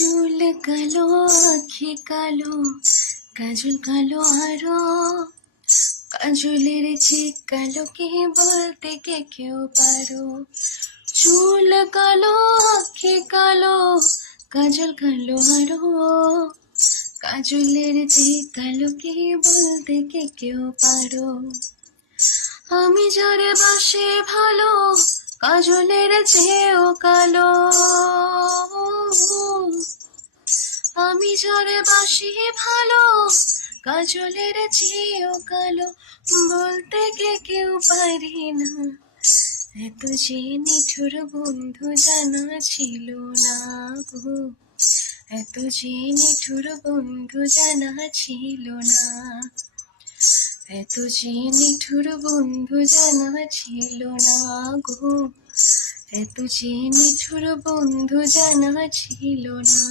চুল কালো, আঁখি কালো, কাজল কালো আরো, কাজলের চিক কালো, কে বলতে কে কেউ পারো। চুল কালো, আঁখি কালো, কাজল কালো আরো, কাজলের চিক কালো, কে বলতে কে কেউ পারো। আমি যারে বাসে ভালো, কাজলের চেয়েও কালো। আমি যারে বাসি ভালো, কাজলের চেয়েও কালো, বলতে কে কেউ পারি না। এত যে নিঠুর বন্ধু জানা ছিল না গো, এত যে নিঠুর বন্ধু জানা ছিল না, এত যে নিঠুর বন্ধু জানা ছিল না গো, এত যে নিঠুর বন্ধু জানা ছিল না।